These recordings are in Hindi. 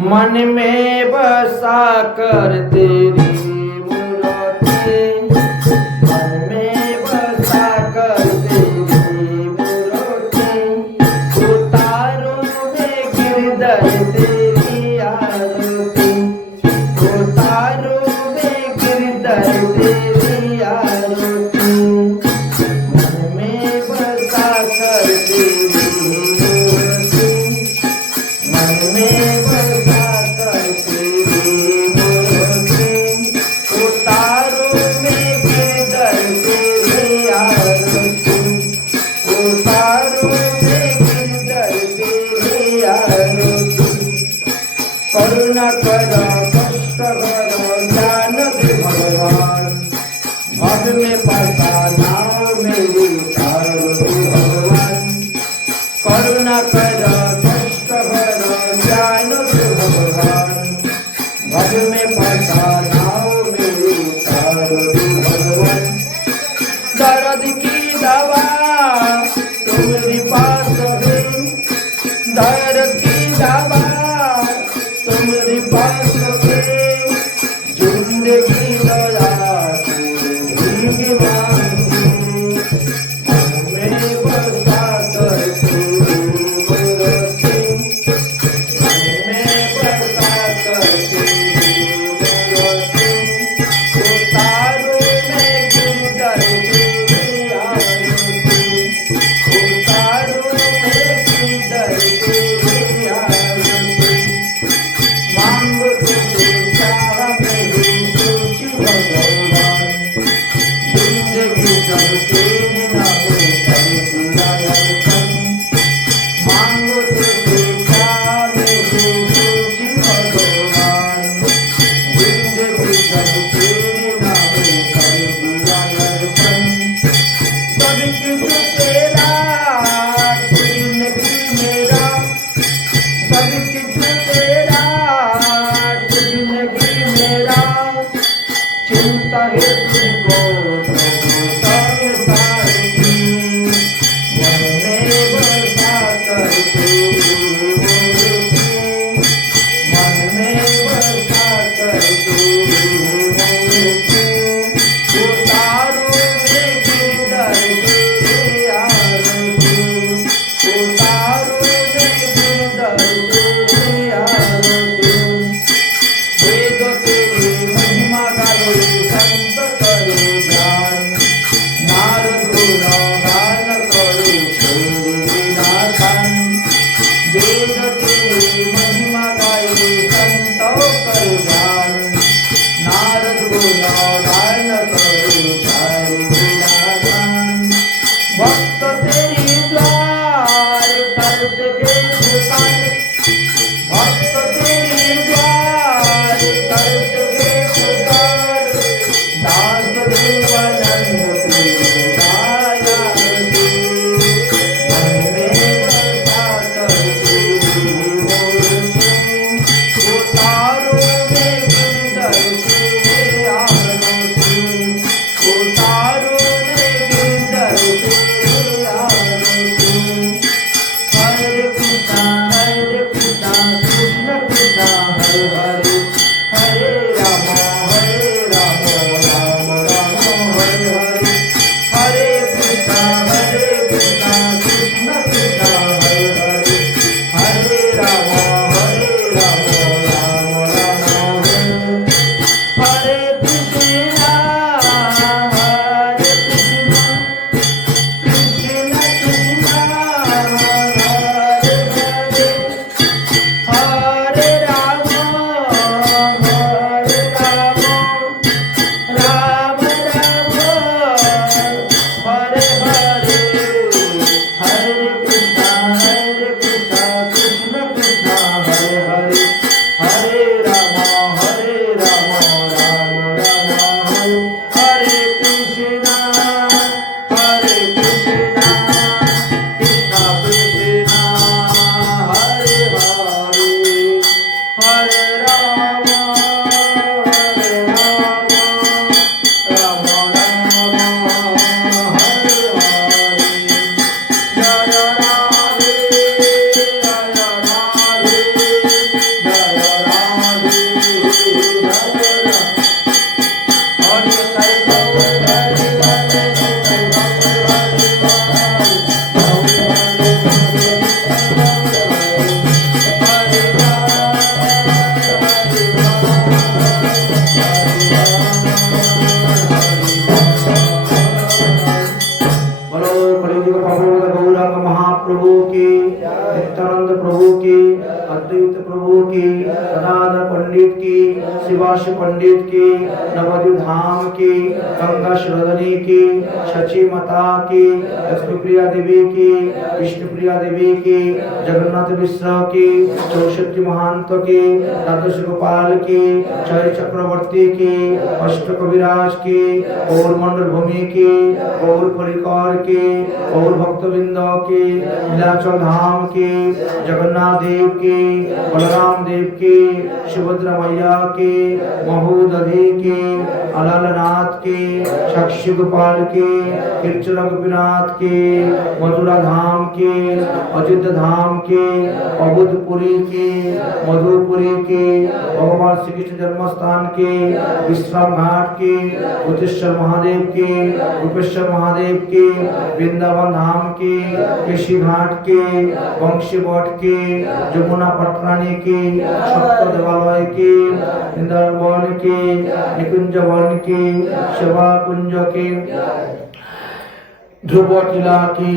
मन में बसा कर तेरी मूर्ति, मन में बसा कर तेरी मूर्ति, उतारूं मैं गिरधर तेरी आरती, उतारूं मैं गिरधर तेरी आरती, मन में बसा कर तेरी मूर्ति, मन में करुणा करो कष्ट करो ज्ञान दे भगवान, भव में पड़ता नाव मेरी उतारो भगवान। करुणा करो कष्ट करो ज्ञान दे भगवान, भव में पड़ता नाव मेरी उतारो भगवान। दर्द की दवा तुम्हारी पास है, दर्द की दवा तुम्हारे पास है, जिंदगी दया की मांगी, मन में बसा कर तेरी मूर्ति, मन में बसा कर तेरी मूर्ति, उतारूं मैं गिरधर तेरी आरती, उतारूं मैं गिरधर तेरी आरती। मांगो तुझे चाह मेरी सोची भगवान, जिंदगी सब तेरी नामे कर दिया अर्पण। मांगो तुझे चाह मेरी सोची भगवान, जिंदगी सब तेरी नामे कर दिया अर्पण। सब कुछ तेरा जिंदगी मेरा, सब कुछ तेरा चिंता है तुझको प्रभु संसार की, मन में बसा कर तेरी मूर्ति, मन में बसा कर तेरी मूर्ति, उतारूं मैं गिरधर तेरी आरती, उतारूं मैं गिरधर तेरी आरती। वेद तेरी महिमा गायो संत करो ज्ञान, नारद गुणगान करो तेरी विनाशान। वेद तेरी महिमा गायो संत करो ज्ञान, नारद गुणगान करो तेरी विनाशान। भक्त तेरी द्वार करते के पुकार, भक्त तेरी द्वार करते के पुकार, दास देवानंद तेरे दया की, मन में बसा कर तेरी मूर्ति, उतारूं मैं गिरधर तेरी आरती, उतारूं मैं गिरधर तेरी आरती। हरे कृष्णा कृष्ण कृष्ण हरे हरे, हरे राम राम राम हरे हरे। हरे कृष्णा कृष्ण कृष्ण हरे हरे, हरे राम राम राम हरे। हरे कृष्णा कृष्ण कृष्ण हरे हरे, हरे राम प्रभु की, गदाधर पंडित की, शिवाश पंडित की, नवद्वीप धाम की, गंगा श्रवणी की, शची माता की, लक्ष्मीप्रिया देवी की, विष्णुप्रिया देवी की, जगन्नाथ मिश्र की, चौषट्टी महंत की, द्वादश गोपाल की, जय चक्रवर्ती की, अष्ट कविराज की, और मंडल भूमि की, और परिकर की, और भक्तवृंद की, नीलाचल धाम की, जगन्नाथ देव की, बलराम देव की, सुभद्रा मैया की, महोदधि की, अलालनाथ की, साक्षी गोपाल की, कीर्चन गोपीनाथ की, मथुरा धाम की, अयोध्या धाम की, अवधपुरी की, मधुपुरी की, भगवान श्री कृष्ण जन्म स्थान की, विश्राम घाट की, उद्देश्वर महादेव की, रूपेश्वर महादेव की, वृंदावन धाम की, केशी घाट की, वंशी मठ की, जमुना पटरानी की, सप्त देवालय की, इंद्रवन की, निकुंज वन की, सेवा कुंज की, ध्रुव टीला की,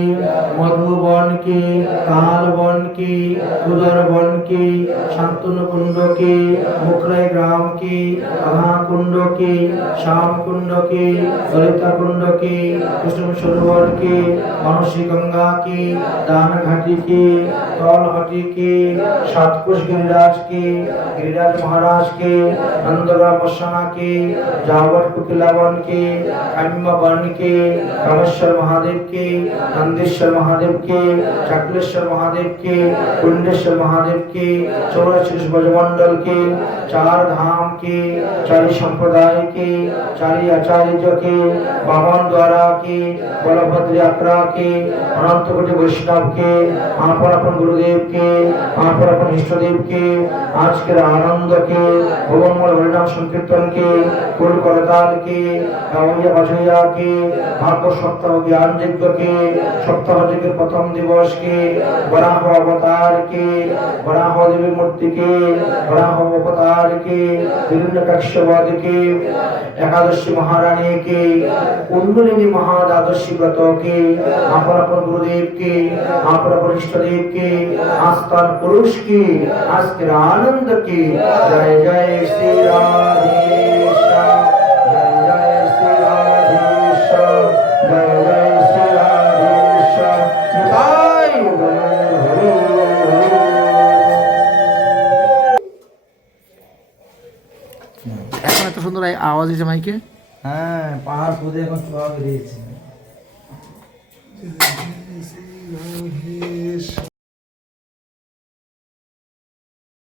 मधुबन की, ताल वन की, उदर वन की, शांतनु कुंड की, मुकराई ग्राम की, आहा कुंड की, श्याम कुंड की, ललिता कुंड की, कुसुम सरोवर की, मानसी गंगा की, दान घाटी की, तलहटी की, सातकोश गिरिराज की, गिरिराज महाराज की, नंदग्राम बसाना की, जावट कुकिला वन की, काम्य वन की, रामेश्वर महादेव की, नंदीश्वर महादेव की, चक्लेश्वर महादेव की, कुंडेश्वर महादेव की, 84 ब्रजमंडल की, 4 धाम की, 40 संप्रदाय की, 40 आचार्य की, 52 द्वारा की, बलभद्र यात्रा की, अनंत कोटि वैष्णव की, आपन गुरुदेव की, आपन इष्ट देव की, आज के आनंद की, भगवान हरिनाम संकीर्तन की, कुल करताल की, गावैया बजैया की, भागवत सप्ताह ज्ञान यज्ञ की, सप्ताह यज्ञ प्रथम दिवस की, वराह अवतार की, वराह देवी मूर्ति की, वराह अवतार की, हिरण्यकश्यप की, एकादशी महारानी की, कुंडलिनी महाद्वादशी व्रत की, आपन गुरुदेव की, आपन इष्ट देव की, आस्थान पुरुष की, आज के आनंद की, जय जय श्री राधेश, जय जय श्री राधेश, जय जय श्री राधेश, निताय गौर। এখন এত সুন্দর আওয়াজ হয়েছে মাইকে। হ্যাঁ, পাহাড় খুদে এখন চূড়া বেরিয়েছে।